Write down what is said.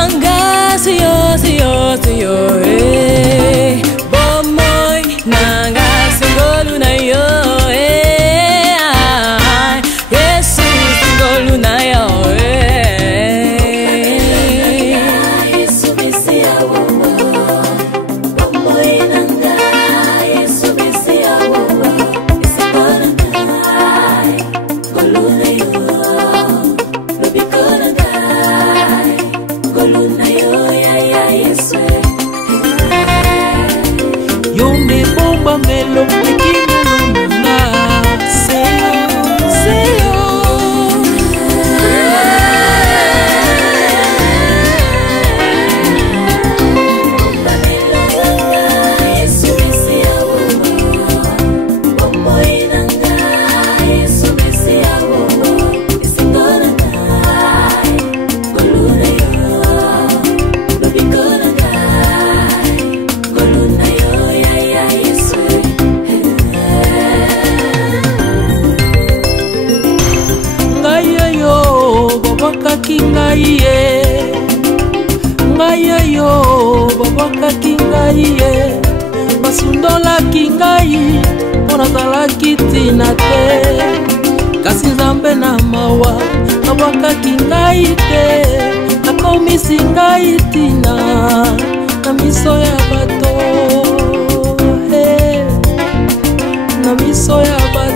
nanga siyo siyo siyo bomoy nanga singolu na yo Yesu singolu na yo Yesu bisia wo bomoy nanga Yesu bisia wo isibona ngai golu na yo lobikona ngai golu na yo ya Yesu yombe bomba melo ekimulunga seyo seyo bomba melo Yesu bisia wo bomoy nanga Yesu bisia wo isingona ngai golu na yo lobikona ngai golu na yo ya Yesu ngai yo babakaki ngai ye ngai yo babakaki ngai ye basundolaki ngai mpo nazalaki tina te kasi Nzambe na mawa abwakaki ngai te akomisi ngai tina na miso ya bato na miso ya bato